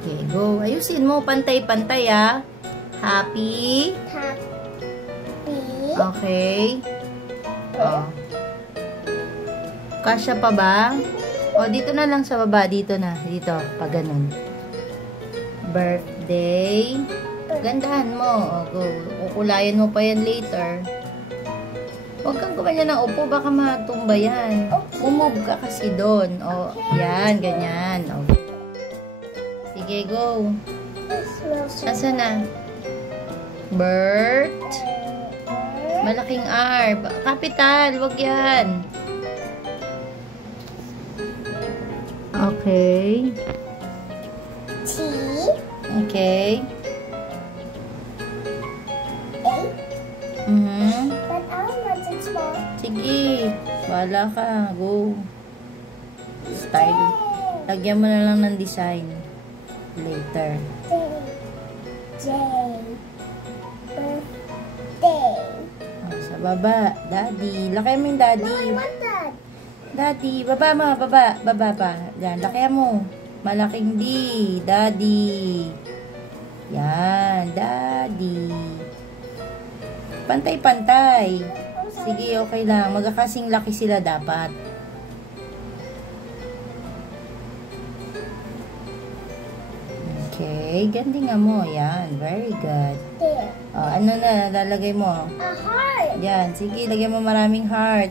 Okay, go. Ayusin mo. Pantay-pantay, ah. Happy. Happy. Okay. Oh. Kasya pa ba? O, dito na lang sa baba. Dito na. Dito. Pag ganun. Birthday. Gandahan mo. O, go. Kukulayan mo pa yan later. Huwag kang gumanyan ng upo. Baka matumba yan. Umove ka kasi doon. O, yan. Ganyan. O. Sige, go. Asa na? Bird. Malaking R. Capital. Huwag yan. Okay. T. Okay. A. But I want it small. Sige. Bahala ka. Go. Style. Lagyan mo na lang ng design. Later. J. Birthday. Oh, sa baba. Daddy. Laki mo yung daddy. No, I want that. Daddy. Baba mo. Baba. Baba pa. Yan. Laki mo. Malaking D. Daddy. Yan. Daddy. Pantay-pantay. Sige, okay lang. Magkakasing laki sila dapat. Okay. Gandingan mo. Yan. Very good. There. Oh, ano na lalagay mo? A heart. Yan. Sige, lagyan mo maraming heart.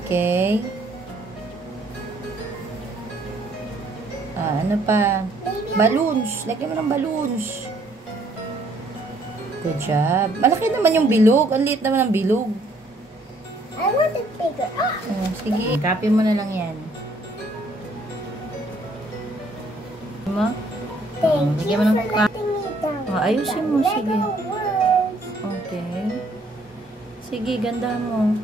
Okay. Ano pa? Balloons. Lagyan mo ng balloons. Good job. Malaki naman yung bilog. Ang liit naman ang bilog. I want it bigger. Ah! Sige, copy mo na lang yan. Mo? Thank Lagyan you mo ng for letting me down. ayusin mo. Sige. Lego world. Okay. Sige, ganda mo.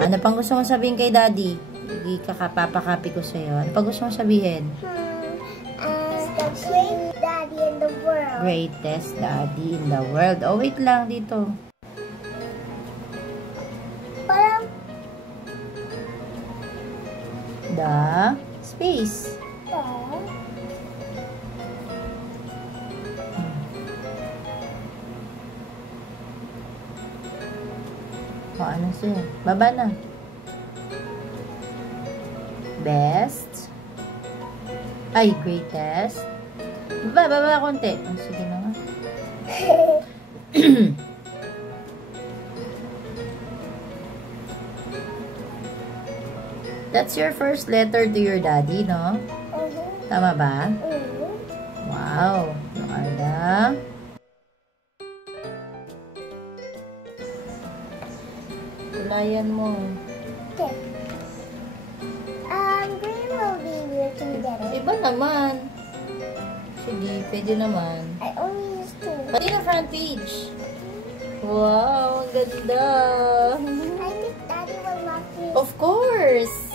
Ano pang gusto mong sabihin kay Daddy? Sige, papakapi ko sa'yo. Ano pang gusto mong sabihin? The great daddy in the world. Greatest Daddy in the world. Oh, wait lang dito. Parang The space. O, ano siya? Baba na. Best. Ay, greatest. Baba konti. Oh, sige na nga. That's your first letter to your daddy, no? Tama ba? Wow. You are the... Kulayan mo. Okay. Green will be working better. Iba naman. Sige, pwede naman. I only use two. Pati na front page. Wow, ang ganda. I think daddy will not use. Of course.